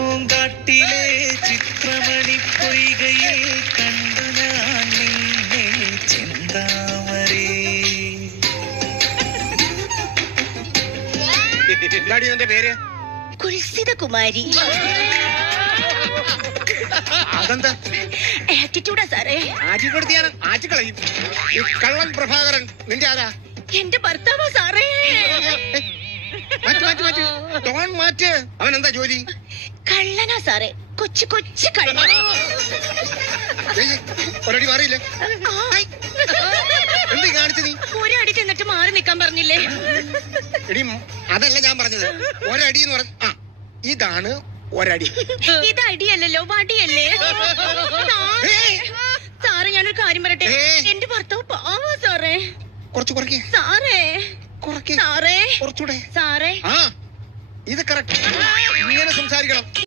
പൂങ്കാട്ടിലെ ചിത്രമണി പൊയ്കയിൽ കണ്ടു ഞാൻ നിന്നെ ചെന്താമരേ. എന്താടിയവന്റെ പേര്? കുൽസിത കുമാരി. അതെന്താ ആറ്റിറ്റ്യൂഡാ സാറേ. ആറ്റിക്കൊടുത്തിയാണ് ആറ്റിക്കളയും. ഈ കള്ളൻ പ്രഭാകരൻ നിന്റെ ആരാ? എന്റെ ഭർത്താവാ സാറേ. മാറ്റ്. അവൻ എന്താ ജോലി? കള്ളനാ സാറേ, കൊച്ചു കൊച്ചു കള്ളൻ. ഒരടി മാറിയില്ലേ? എന്ത് കാണിച്ചു നീ? ഒരടി ചെന്നിട്ട് മാറി നിക്കാൻ പറഞ്ഞില്ലേ? എടി അതല്ല ഞാൻ പറഞ്ഞത്. ഒരടി എന്ന് പറഞ്ഞ ഇതാണ് ഒരടി. ഇത് അടിയല്ലല്ലോ, വടിയല്ലേ സാറേ. ഞാനൊരു കാര്യം പറയട്ടെ, എന്റെ ഭർത്താവ് പാവാ സാറേ. കുറച്ച് കുറയ്ക്കേ സാറേ. കുറയ്ക്കേ സാറേ. കുറച്ചൂടെ സാറേ. ഇത് കറക്റ്റ്. ഇങ്ങനെ സംസാരിക്കണം.